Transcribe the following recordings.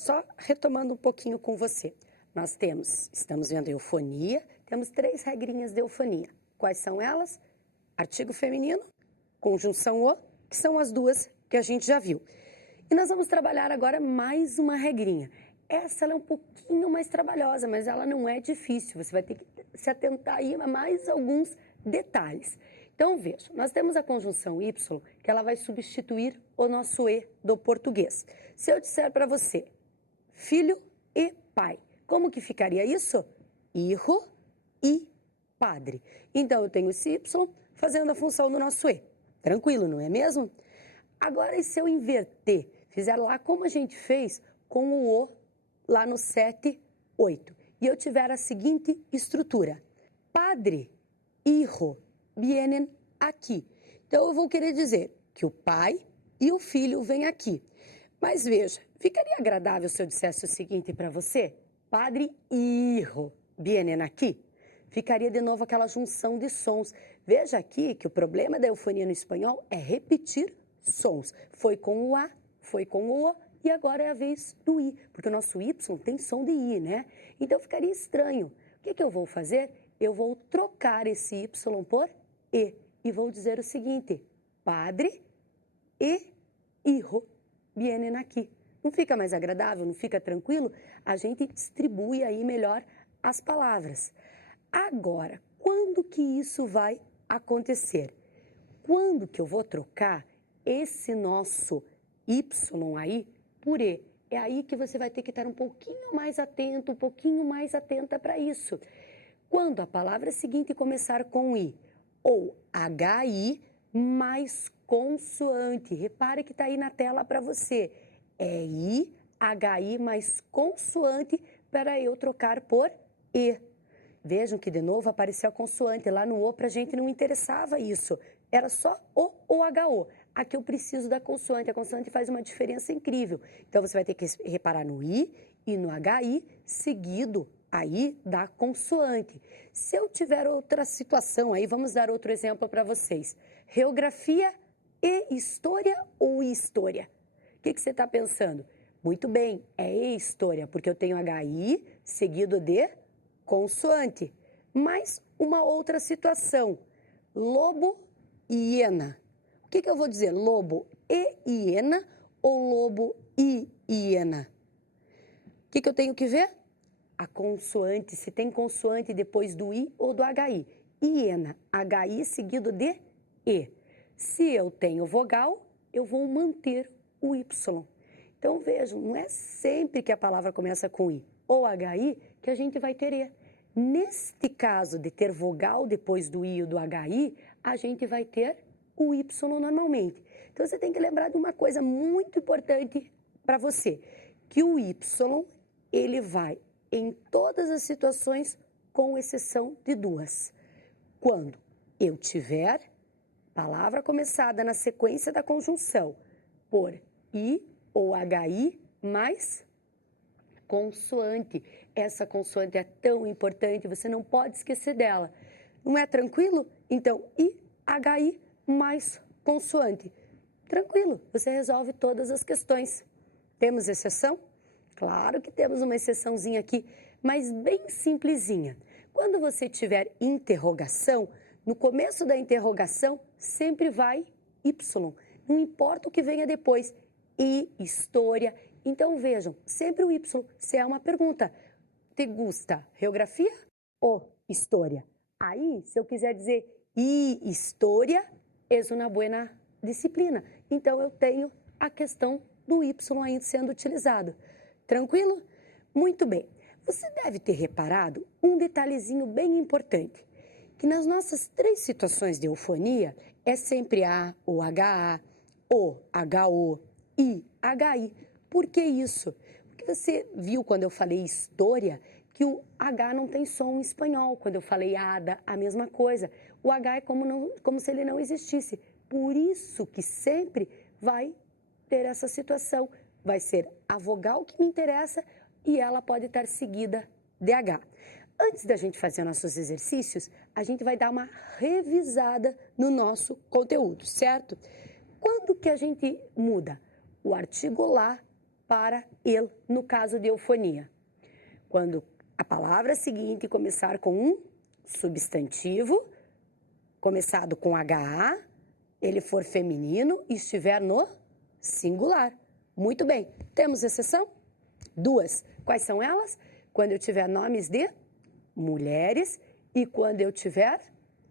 só retomando um pouquinho com você. Nós estamos vendo eufonia, temos 3 regrinhas de eufonia. Quais são elas? Artigo feminino, conjunção o, que são as 2 que a gente já viu. E nós vamos trabalhar agora mais uma regrinha. Essa ela é um pouquinho mais trabalhosa, mas ela não é difícil. Você vai ter que se atentar aí a mais alguns detalhes. Então, veja, nós temos a conjunção Y, que ela vai substituir o nosso E do português. Se eu disser para você, filho e pai, como que ficaria isso? Hijo e padre. Então, eu tenho esse Y fazendo a função do nosso E. Tranquilo, não é mesmo? Agora, e se eu inverter? Fizer lá como a gente fez com o O lá no 7, 8. E eu tiver a seguinte estrutura. Padre, hijo, vienen aqui. Então, eu vou querer dizer que o pai e o filho vêm aqui. Mas veja, ficaria agradável se eu dissesse o seguinte para você? Padre e hijo vienen aqui? Ficaria de novo aquela junção de sons. Veja aqui que o problema da eufonia no espanhol é repetir sons. Foi com o A, foi com o O e agora é a vez do I, porque o nosso Y tem som de I, né? Então ficaria estranho. O que eu vou fazer? Eu vou trocar esse Y por e vou dizer o seguinte, padre e hijo vienen aqui. Não fica mais agradável? Não fica tranquilo? A gente distribui aí melhor as palavras. Agora, quando que isso vai acontecer? Quando que eu vou trocar esse nosso Y aí por E? É aí que você vai ter que estar um pouquinho mais atento, um pouquinho mais atenta para isso. Quando a palavra seguinte começar com I, ou HI mais consoante. Repare que está aí na tela para você. É I, HI mais consoante para eu trocar por E. Vejam que de novo apareceu a consoante. Lá no O para a gente não interessava isso. Era só O ou HO. Aqui eu preciso da consoante. A consoante faz uma diferença incrível. Então você vai ter que reparar no I e no HI seguido aí da consoante. Se eu tiver outra situação aí, vamos dar outro exemplo para vocês. Geografia e história ou história? O que você está pensando? Muito bem, é e-história, porque eu tenho HI seguido de consoante. Mas uma outra situação, lobo e hiena. O que eu vou dizer? Lobo e hiena ou lobo e hiena? O que eu tenho que ver? A consoante, se tem consoante depois do I ou do HI. Hiena, HI seguido de E. Se eu tenho vogal, eu vou manter o Y. Então, vejam, não é sempre que a palavra começa com I ou HI que a gente vai ter E. Neste caso de ter vogal depois do I ou do HI, a gente vai ter o Y normalmente. Então, você tem que lembrar de uma coisa muito importante para você, que o Y, ele vai em todas as situações, com exceção de 2. Quando eu tiver palavra começada na sequência da conjunção por I ou HI mais consoante. Essa consoante é tão importante, você não pode esquecer dela. Não é tranquilo? Então, I, HI mais consoante. Tranquilo, você resolve todas as questões. Temos exceção? Claro que temos uma exceçãozinha aqui, mas bem simplesinha. Quando você tiver interrogação, no começo da interrogação sempre vai Y. Não importa o que venha depois. I, história. Então vejam, sempre o Y. Se é uma pergunta, te gusta geografia ou história? Aí, se eu quiser dizer I, história, é uma boa disciplina. Então eu tenho a questão do Y ainda sendo utilizado. Tranquilo? Muito bem. Você deve ter reparado um detalhezinho bem importante, que nas nossas 3 situações de eufonia é sempre A, ou HA, O, HO, I, HI. Por que isso? Porque você viu quando eu falei história que o H não tem som em espanhol. Quando eu falei ada, a mesma coisa. O H é como se ele não existisse. Por isso que sempre vai ter essa situação. Vai ser a vogal que me interessa e ela pode estar seguida de H. Antes da gente fazer nossos exercícios, a gente vai dar uma revisada no nosso conteúdo, certo? Quando que a gente muda? O artigo lá para el, no caso de eufonia. Quando a palavra seguinte começar com um substantivo, começado com HA, ele for feminino e estiver no singular. Muito bem. Temos exceção? Duas. Quais são elas? Quando eu tiver nomes de mulheres e quando eu tiver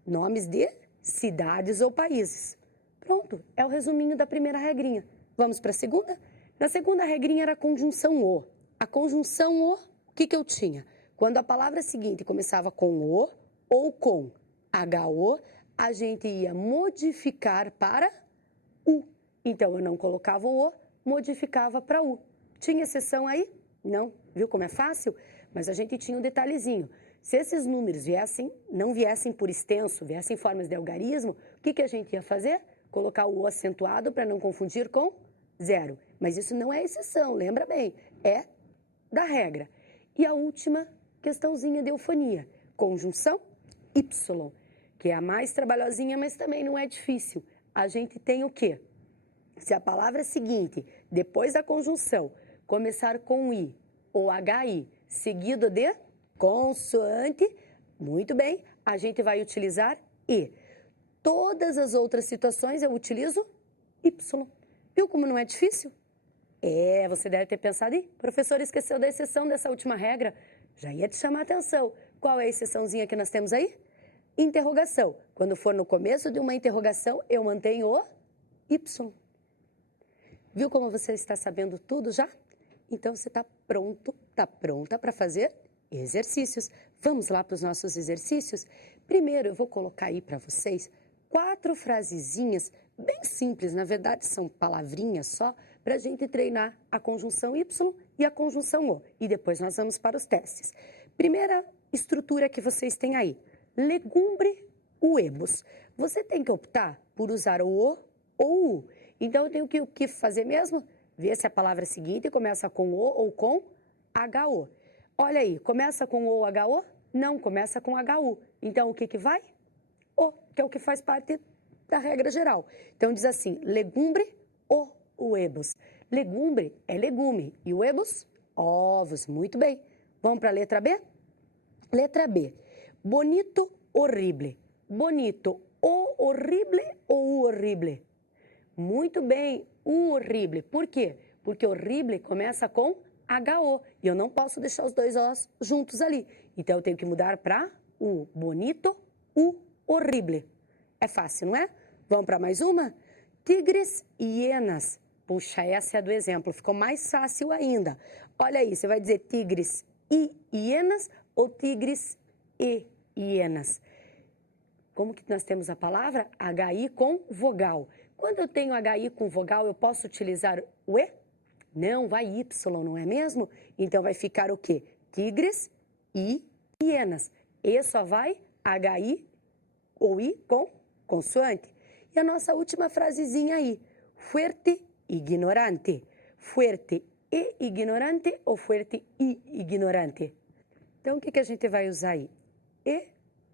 nomes de cidades ou países. Pronto, é o resuminho da primeira regrinha. Vamos para a segunda? Na segunda regrinha era a conjunção o. A conjunção o que eu tinha? Quando a palavra seguinte começava com o ou com HO, a gente ia modificar para U. Então, eu não colocava o O, modificava para U. Tinha exceção aí? Não. Viu como é fácil? Mas a gente tinha um detalhezinho. Se esses números não viessem por extenso, viessem em formas de algarismo, o que a gente ia fazer? Colocar o O acentuado para não confundir com zero. Mas isso não é exceção, lembra bem, é da regra. E a última questãozinha de eufonia, conjunção Y, que é a mais trabalhosinha, mas também não é difícil. A gente tem o quê? Se a palavra seguinte, depois da conjunção, começar com I ou HI, seguido de consoante, muito bem, a gente vai utilizar E. Todas as outras situações eu utilizo Y. Viu como não é difícil? Você deve ter pensado, professor, esqueceu da exceção dessa última regra. Já ia te chamar a atenção. Qual é a exceçãozinha que nós temos aí? Interrogação. Quando for no começo de uma interrogação, eu mantenho o Y. Viu como você está sabendo tudo já? Então você está pronto, está pronta para fazer exercícios. Vamos lá para os nossos exercícios? Primeiro eu vou colocar aí para vocês 4 frasezinhas bem simples, na verdade são palavrinhas só, para a gente treinar a conjunção Y e a conjunção O. E depois nós vamos para os testes. Primeira estrutura que vocês têm aí, legumbre uebus. Você tem que optar por usar o O ou o U. Então eu tenho que fazer mesmo? Ver se a palavra seguinte começa com O ou com HO. Olha aí, começa com O ou HO? Não, começa com HU. Então o que vai? O, que é o que faz parte da regra geral. Então diz assim, legumbre ou uebus. Legumbre é legume e uebus, ovos. Muito bem. Vamos para a letra B? Letra B. Bonito, horrible. Bonito, o horrible ou o horrible? Muito bem, o horrible. Por quê? Porque horrible começa com HO. E eu não posso deixar os dois Os juntos ali. Então eu tenho que mudar para o bonito, o horrible. É fácil, não é? Vamos para mais uma? Tigres e hienas. Puxa, essa é a do exemplo. Ficou mais fácil ainda. Olha aí, você vai dizer tigres e hienas ou tigres e hienas? Como que nós temos a palavra? HI com vogal. Quando eu tenho HI com vogal, eu posso utilizar o E? Não, vai Y, não é mesmo? Então vai ficar o quê? Tigres e hienas. E só vai HI ou I com consoante. E a nossa última frasezinha aí. Fuerte, ignorante. Fuerte e ignorante ou fuerte e ignorante? Então, o que a gente vai usar aí? E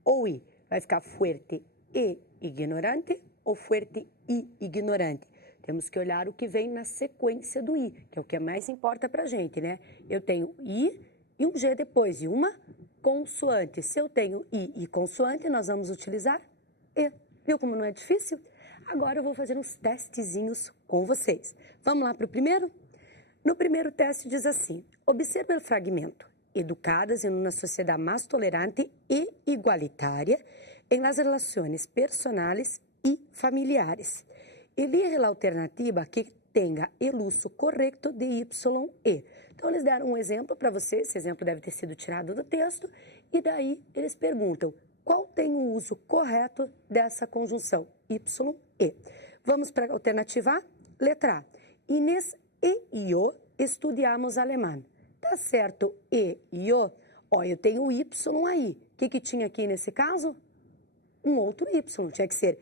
ou I? Vai ficar fuerte e ignorante ou fuerte e ignorante? Temos que olhar o que vem na sequência do I, que é o que mais importa pra gente, né? Eu tenho I e um G depois, e uma consoante. Se eu tenho I e consoante, nós vamos utilizar E. Viu como não é difícil? Agora eu vou fazer uns testezinhos com vocês. Vamos lá para o primeiro? No primeiro teste diz assim, observe o fragmento. Educadas em uma sociedade mais tolerante e igualitária em las relações personais e familiares. Elige a alternativa que tenha o uso correto de Y e. Então, eles deram um exemplo para você, esse exemplo deve ter sido tirado do texto, e daí eles perguntam qual tem o uso correto dessa conjunção Y e. Vamos para a alternativa A? Letra A. Inês e eu estudamos alemão. Tá certo, e o? Ó, eu tenho o Y aí. O que tinha aqui nesse caso? Um outro Y. Tinha que ser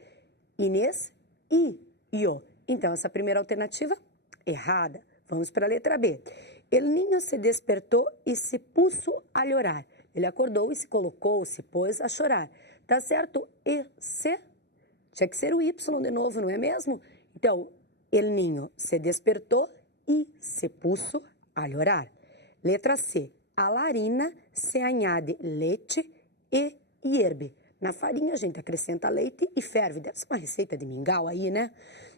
Inês e eu. Então, essa primeira alternativa, errada. Vamos para a letra B. El niño se despertou e se puso a llorar. Ele acordou e se colocou, se pôs a chorar. Tá certo? E se? Tinha que ser o Y de novo, não é mesmo? Então, el niño se despertou I, se puso a llorar. Letra C, a la harina se añade leite e hierve. Na farinha a gente acrescenta leite e ferve. Deve ser uma receita de mingau aí, né?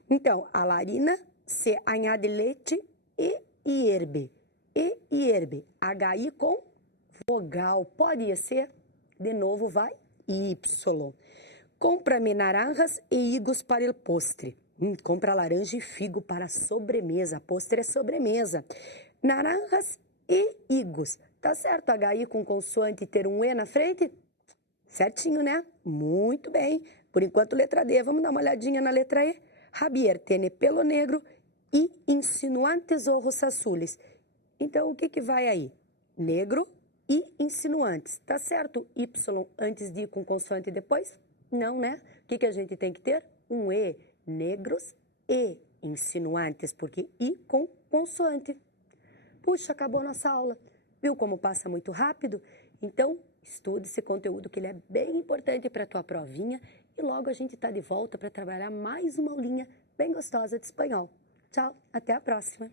Então, a la harina se añade leite e hierve. E hierve. HI com vogal. Pode ser? De novo, vai. Y. Compra-me naranjas e higos para el postre. Compra laranja e figo para a sobremesa. Postre é sobremesa. Naranjas e higos. Tá certo HI com consoante ter um E na frente? Certinho, né? Muito bem. Por enquanto, letra D. Vamos dar uma olhadinha na letra E. Javier tiene pelo negro e insinuantes ojos azules. Então, o que vai aí? Negro e insinuantes. Tá certo? Y antes de I com consoante depois? Não, né? O que a gente tem que ter? Um E. Negros e insinuantes, porque I com consoante. Puxa, acabou a nossa aula. Viu como passa muito rápido? Então, estude esse conteúdo que ele é bem importante para a tua provinha e logo a gente está de volta para trabalhar mais uma aulinha bem gostosa de espanhol. Tchau, até a próxima!